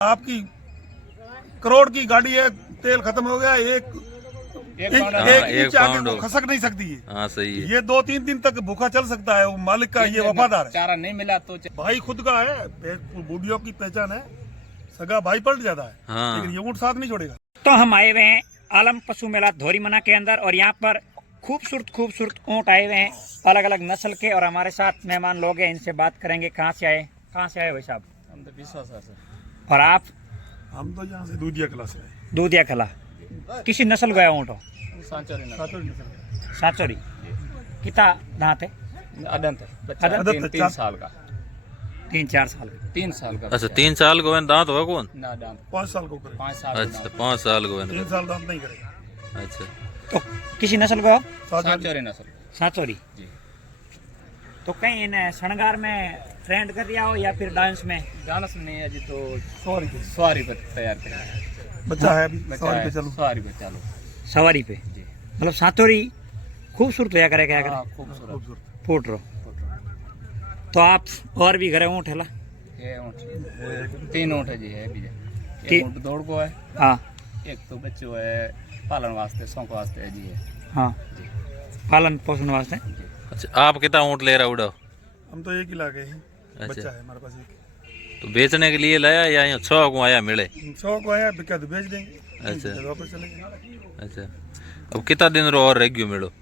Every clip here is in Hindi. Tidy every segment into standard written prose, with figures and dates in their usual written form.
आपकी करोड़ की गाड़ी है, तेल खत्म हो गया, एक इंच आगे वो खसक नहीं सकती है। हाँ सही है। ये 2-3 दिन तक भूखा चल सकता है, वो मालिक का ये वफादार है। चारा नहीं मिला तो भाई खुद का है, बूढ़ियों की पहचान है, सगा भाई पलट जाता है। हाँ। लेकिन ये ऊँट साथ नहीं छोड़ेगा। तो हम आए हुए हैं आलम पशु मेला धोरीमना के अंदर और यहाँ पर खूबसूरत ऊँट आए हुए हैं अलग अलग नस्ल के। और हमारे साथ मेहमान लोग हैं, इनसे बात करेंगे। कहाँ से आए भाई साहब? हम तो विश्वास है। और आप? हम तो यहाँ से दूधिया कला से आए। दूधिया खला। किसी नस्ल गया ऊँट हो? साचोरी। कितना दांत है? अदंत बच्चा अदंत 3 साल का। 3-4 साल का। 3 साल का। अच्छा 3 साल को दांत होगा कौन? ना दांत 5 साल को करे। 5 साल। अच्छा 5 साल को 3 साल दांत नहीं करेगा। अच्छा तो किसी नस्ल का हो? साचोरी नस्ल। साचोरी। जी। तो कहीं इन्हें श्रृंगार में ट्रेंड कर दिया हो या फिर डांस में? डांस में अभी तो सवारी सवारी पर तैयार करें। बच्चा है अभी, बच्चा सवारी है, पे चलो। सवारी पे चलो। सवारी पे जी। मतलब साचोरी खूबसूरत होया करे, क्या करे? हाँ, खूबसूरत। फूट रो। तो आप और भी घरे ऊँट है? ये ऊँट 3 ऊँट है जी, है भी एक ठीक। ऊँट दौड़ को है, हाँ एक तो बच्चों है पालन वास्ते, शौक वास्ते है जी है। हाँ, पालन पोषण वास्ते। अच्छा आप कितना ऊँट ले रहा उड़ाओ? हम तो एक ही ला गए हैं, अच्छा। बच्चा है हमारे पास एक। तो बेचने के लिए लाया या यहाँ 6 को आया मिले? 100 को आया, बिका तो बेच देंगे। अच्छा। वापस चलेंगे। अच्छा अब कितना दिन रो और रह गयो मिलो?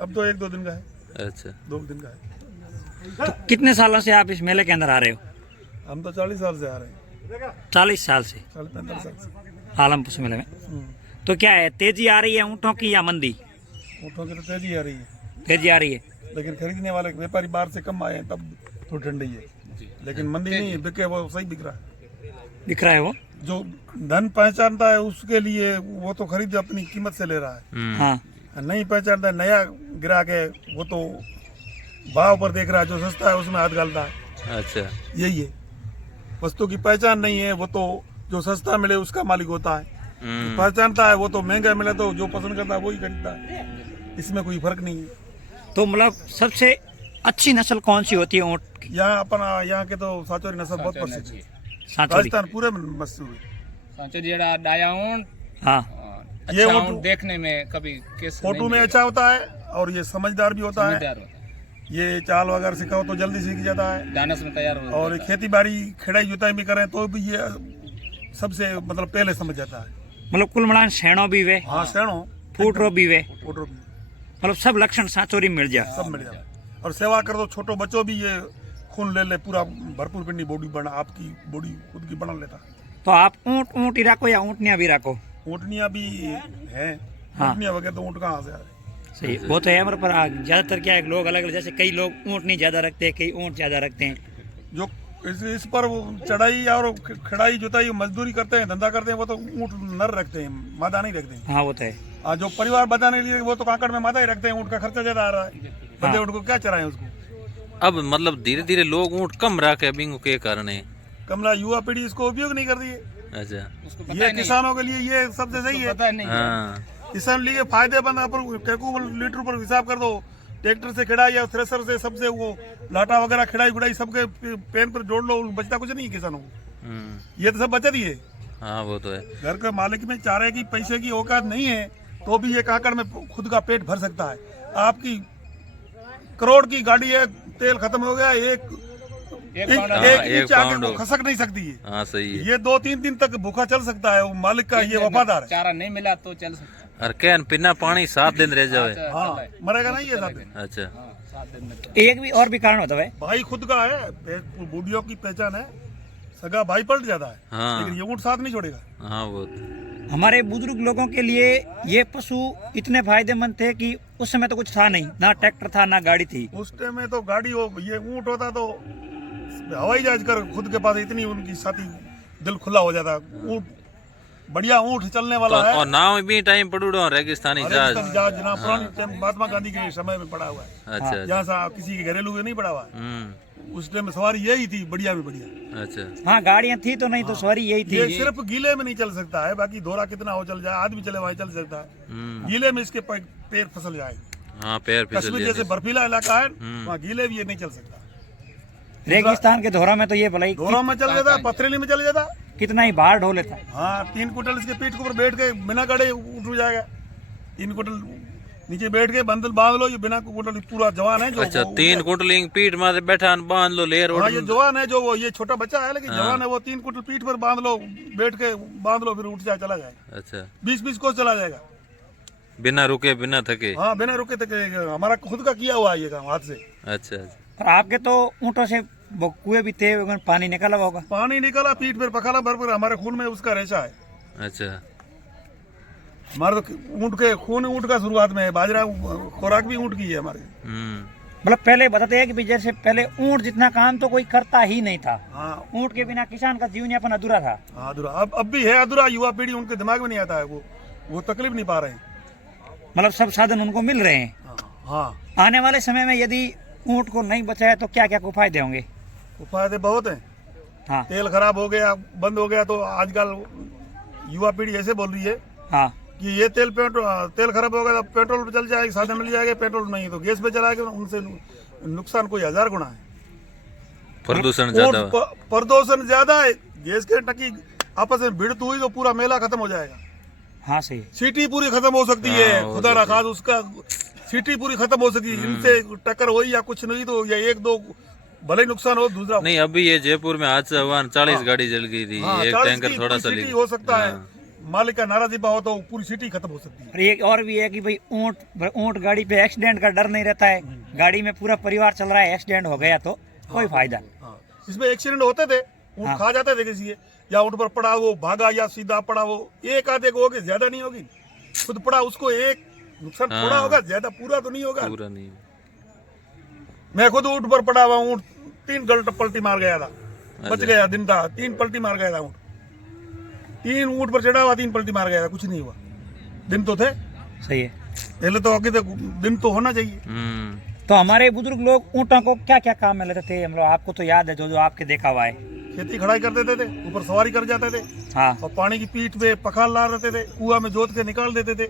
अब तो 1-2 दिन का है, अच्छा 2 दिन का है। तो कितने सालों से आप इस मेले के अंदर आ रहे हो? हम तो 40 साल से आ रहे हैं, 40 साल से 45 साल से। आलम पशु मेले में। तो क्या है, तेजी आ रही है ऊँटों की या मंदी? ऊँटों की तो तेजी आ रही है, तेजी आ रही है। लेकिन खरीदने वाले व्यापारी बाहर से कम आए हैं, तब थोड़ी ठंडी है। लेकिन मंदी नहीं है, बिके वो सही बिक रहा है। दिख रहा है वो? जो धन पहचानता है उसके लिए वो तो खरीद अपनी कीमत से ले रहा है। हाँ। नहीं पहचानता है, नया ग्राहक है, वो तो भाव पर देख रहा है, जो सस्ता है उसमें हाथ डालता है। अच्छा यही है, वस्तु की पहचान नहीं है, वो तो जो सस्ता मिले उसका मालिक होता है। जो पहचानता है वो तो महंगा मिले तो जो पसंद करता है वही खरीदता है, इसमें कोई फर्क नहीं है। तो मतलब सबसे अच्छी नस्ल कौन सी होती है ऊँट की? यहाँ अपना यहाँ के तो साचोरी नस्ल बहुत प्रसिद्ध है, साचोरी। राजस्थान पूरे में मशहूर है। साचोरी जड़ा डाया ऊँट। हाँ। ये अच्छा ऊँट ऊँट देखने में कभी केस फोटो नहीं में अच्छा होता है और ये समझदार भी होता है। समझदार होता है। ये चाल वगैरह सिखाओ तो जल्दी सीख जाता है। डांस में तैयार हो और जाता है। खेती बाड़ी खेड़ाई जुताई भी करें तो भी ये सबसे मतलब पहले समझ जाता है। मतलब कुल मिलान सेणो भी वे, हाँ सेणो फूट रो भी वे, फोटो भी मतलब सब लक्षण साचोरी मिल जाए। सब मिल जाए। और सेवा कर दो, छोटो बच्चों भी ये खून ले ले, पूरा भरपूर पिंडी बॉडी बना, आपकी बॉडी खुद की बना लेता है। तो आप ऊँट ही रखो या ऊँटनियाँ भी रखो? ऊँटनियाँ भी हैं। हाँ। ऊँटनियाँ वगैरह तो ऊँट कहाँ से आ रहे? सही, वो तो है हमारे पर। ज्यादातर क्या है, लोग अलग अलग, जैसे कई लोग ऊँटनी ज्यादा रखते हैं, कई ऊँट ज्यादा रखते हैं। जो इस पर वो चढ़ाई और खड़ाई जुताई मजदूरी करते हैं, धंधा करते हैं, वो तो ऊँट नर रखते हैं, मादा नहीं रखते हैं। हाँ वो तो है। जो परिवार बताने के लिए वो तो काकड़ में मादा ही रखते हैं, ऊँट का खर्चा ज्यादा आ रहा है। बंदे ऊँट को क्या चराएं उसको। अब मतलब धीरे धीरे लोग ऊँट कम रखे बिंगो के कारण है। कमला युवा पीढ़ी इसको उपयोग नहीं कर रही है। अच्छा उसको पता ये ही नहीं। किसानों के लिए ये सबसे सही है। पता नहीं है। हाँ किसान लिए फायदेमंद। लीटर पर हिसाब कर दो, ट्रैक्टर से खिड़ाई या थ्रेसर से सबसे वो लाटा वगैरह खिड़ाई गुड़ाई सबके पेन पर जोड़ लो, बचता कुछ नहीं है किसानों को। ये तो सब बचत ही है। हाँ वो तो है। घर के मालिक में चारे की पैसे की औकात नहीं है तो भी ये काकड़ में खुद का पेट भर सकता है। आपकी करोड़ की गाड़ी है, तेल खत्म हो गया, एक एक इंच आगे पाउंड वो खसक नहीं सकती है। हाँ सही है। ये 2-3 दिन तक भूखा चल सकता है, वो मालिक का ये वफादार है। चारा नहीं मिला तो चल सकता है। और कैन पिना पानी 7 दिन रह जावे। हाँ, मरेगा नहीं ये 7 दिन। अच्छा 7 दिन में तो। एक भी और भी कारण होता है भाई खुद का है, बूढ़ियों की पहचान है, सगा भाई पलट जाता है। हाँ। लेकिन ये ऊँट साथ नहीं छोड़ेगा। हाँ वो हमारे बुजुर्ग लोगों के लिए ये पशु इतने फायदेमंद थे कि उस समय तो कुछ था नहीं, ना ट्रैक्टर था ना गाड़ी थी। उस टाइम में तो गाड़ी हो, ये ऊँट होता तो हवाई जहाज कर खुद के पास, इतनी उनकी साथी दिल खुला हो जाता। ऊँट बढ़िया, ऊँट चलने वाला है। और नाव भी टाइम पड़ूडो रेगिस्तानी जहाज। जहाज जहाँ पुरानी टाइम महात्मा गांधी के समय में पड़ा हुआ है। अच्छा यहाँ से किसी के घरेलू में नहीं पड़ा हुआ है। उस टाइम में सवारी यही थी, बढ़िया भी बढ़िया। अच्छा हाँ गाड़ियाँ थी तो नहीं तो सवारी यही थी। ये सिर्फ गीले में नहीं चल सकता है, बाकी दोहरा कितना हो चल जाए, आदमी चले वहीं चल सकता है। गीले में इसके पैर फिसल जाए। हाँ पैर फिसल कश्मीर जैसे बर्फीला इलाका है, वहाँ गीले भी ये नहीं चल सकता। रेगिस्तान के दोहरा में तो ये भलाई दोनों में चल जाता, पथरीली में चल जाता, कितना ही भार ढो लेता है। हाँ 3 कुंटल इसके पीठ के ऊपर बैठ के बिना गाड़े उठ जाएगा। 3 कुंटल नीचे बैठ के बंदल बांध लो, ये बिना कुंटल पूरा जवान है जो। अच्छा 3 कुंटल पीठ मारे बैठा बांध लो लेर। हाँ ये जवान है जो, वो ये छोटा बच्चा है लेकिन जवान है वो। 3 कुंटल पीठ पर बांध लो, बैठ के बांध लो, फिर उठ जाए चला जाएगा। अच्छा 20-20 को चला जाएगा बिना रुके बिना थके। हाँ बिना रुके तक। हमारा खुद का किया हुआ है ये काम हाथ से। अच्छा अच्छा। और आपके तो ऊँटों से वो कुएं भी थे, उसमें पानी निकला होगा। पानी निकला पीठ पर पखाला भर, हमारे खून में उसका रेशा है। अच्छा हमारे तो ऊँट के खून, ऊँट का शुरुआत में है। बाजरा खुराक भी ऊँट की है हमारे। मतलब पहले बताते हैं कि जैसे पहले ऊँट जितना काम तो कोई करता ही नहीं था। हाँ ऊँट के बिना किसान का जीवन यापन अधूरा था। हाँ अधूरा। अब भी है अधूरा। युवा पीढ़ी उनके दिमाग में नहीं आता है, वो तकलीफ नहीं पा रहे हैं। मतलब सब साधन उनको मिल रहे हैं। हाँ आने वाले समय में यदि ऊँट को नहीं बचाया तो क्या क्या फायदे होंगे? फायदे बहुत हैं। हाँ तेल खराब हो गया, बंद हो गया तो आजकल युवा पीढ़ी ऐसे बोल रही है हाँ कि ये तेल खराब हो गया तो पेट्रोल पे चल जाएगा, साधन मिल जाएगा। पेट्रोल नहीं तो गैस पे चलाएगा, उनसे नुकसान कोई 1000 गुना है। प्रदूषण ज्यादा। प्रदूषण ज्यादा है। गैस के टंकी आपस में भिड़त हुई तो पूरा मेला खत्म हो जाएगा। हाँ सही। सिटी पूरी खत्म हो सकती है। खुदा ना खास उसका सिटी पूरी खत्म हो सकती है। इनसे टक्कर हुई या कुछ नहीं तो, या 1-2 भले नुकसान हो, दूसरा नहीं। अभी ये जयपुर में हादसा हुआ 40 गाड़ी जल गई थी। हाँ, एक टैंकर थोड़ा सा हो सकता है। मालिक का नाराजी हो तो पूरी सिटी खत्म हो सकती है। और एक और भी है कि भाई ऊँट गाड़ी पे एक्सीडेंट का डर नहीं रहता है। गाड़ी में पूरा परिवार चल रहा है, एक्सीडेंट हो गया तो कोई फायदा। हाँ, इसमें एक्सीडेंट होते थे, ऊँट खा जाते थे किसी के, या ऊँट पर पड़ा वो भागा या सीधा पड़ा वो, एक आधे को होगी, ज्यादा नहीं होगी। खुद पड़ा उसको एक नुकसान थोड़ा होगा, ज्यादा पूरा तो नहीं होगा। पूरा नहीं। मैं खुद ऊँट पर पड़ा हुआ, ऊँट 3 गलत पलटी मार गया था, बच गया। दिन था 3 पलटी मार गया था ऊँट। 3 ऊँट पर चढ़ा हुआ, 3 पलटी मार गया था, कुछ नहीं हुआ। दिन तो थे। सही है। पहले तो आगे दिन तो होना चाहिए। तो हमारे बुजुर्ग लोग ऊँटों को क्या क्या काम में लेते थे? हम लोग, आपको तो याद है जो आपके देखा हुआ है। खेती खड़ाई कर देते थे, ऊपर सवारी कर जाते थे। हाँ। और पानी की पीठ पे पखाल ला रहते थे, कुआं में जोत के निकाल देते थे।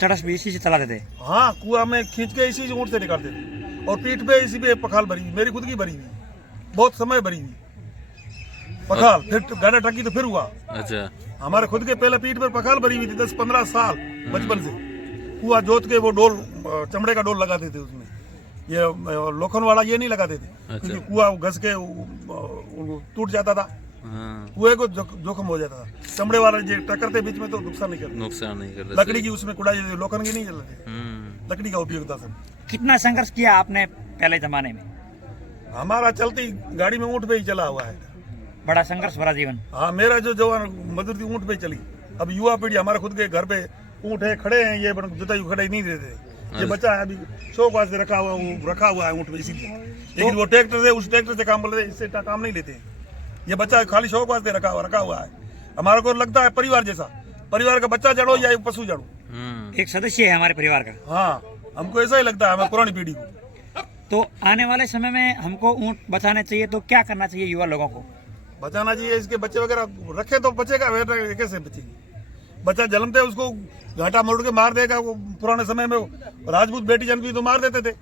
चरस भी इसी से चलाते थे। हाँ कुआं में खींच के इसी ऊँट से निकालते थे। और पीठ पे इसी पे पखाल भरी हुई, मेरी खुद की भरी हुई, बहुत समय भरी हुई पखाल। फिर गाड़ा टकी तो फिर हुआ। अच्छा हमारे खुद के पहले पीठ पर पखाल भरी हुई थी 10-15 साल बचपन से। कुआं जोत के वो डोल, चमड़े का डोल लगाते थे उसमें। ये लोखंड वाला ये नहीं लगाते थे। अच्छा। क्योंकि कुआं घस के टूट जाता था। कुएं को जोखम हो जाता था। चमड़े वाला जो टक्कर थे बीच में तो नुकसान नहीं करते। लकड़ी की उसमें कुड़ाई, लोखंड की नहीं चलती, लकड़ी का उपयोग था सब। कितना संघर्ष किया आपने पहले जमाने में? हमारा चलती गाड़ी में ऊँट पे ही चला हुआ है। बड़ा संघर्ष भरा जीवन। हाँ मेरा जो जवान मजदूर थी ऊँट पे चली। अब युवा पीढ़ी हमारे खुद के घर पे ऊँट है, खड़े हैं, ये जुताई खड़ाई नहीं देते। ये बच्चा है अभी शौक वास्ते रखा हुआ है ऊँट पे इसीलिए। लेकिन वो ट्रैक्टर से, उस ट्रैक्टर से काम बोलते, इससे काम नहीं लेते। ये बच्चा खाली शौक वास्ते रखा हुआ है। हमारे को लगता है परिवार जैसा, परिवार का बच्चा जड़ो या पशु जड़ो, एक सदस्य है हमारे परिवार का। हाँ हमको ऐसा ही लगता है, हमें पुरानी पीढ़ी को। तो आने वाले समय में हमको ऊँट बचाने चाहिए तो क्या करना चाहिए युवा लोगों को? बचाना चाहिए। इसके बच्चे वगैरह रखे तो बचेगा, कैसे बचेगी? बच्चा जन्मते उसको घाटा मोड़ के मार देगा। वो पुराने समय में राजपूत बेटी जन्मती तो मार देते थे।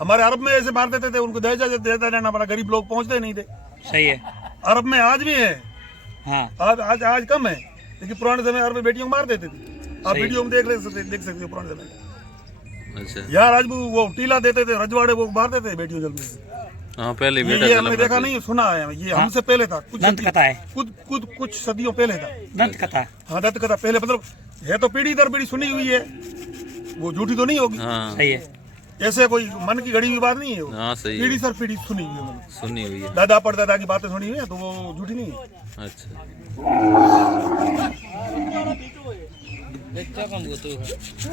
हमारे अरब में ऐसे मार देते थे, उनको दहेजा देता रहना पड़ा, गरीब लोग पहुंचते नहीं थे। सही है। अरब में आज भी है। हाँ आज कम है, लेकिन पुराने समय अरब में बेटियों को मार देते थे। आप वीडियो में देख सकते हो पुराने समय। अच्छा। यहाँ राजपूत वो टीला देते थे, रजवाड़े वो मार देते थे बेटियों जल्दी। हाँ पहले ये हमने देखा नहीं, सुना है। ये हमसे पहले था, दंत कथा है, कुछ सदियों पहले था दंत कथा। हाँ दंत कथा पहले, मतलब है तो पीढ़ी दर पीढ़ी सुनी हुई है, वो झूठी तो नहीं होगी। सही है। ऐसे कोई मन की घड़ी हुई बात नहीं है वो। हाँ सही है। पीढ़ी सर पीढ़ी सुनी हुई है, सुनी हुई है। दादा परदादा की बातें सुनी हुई है, तो वो झूठी नहीं है। अच्छा।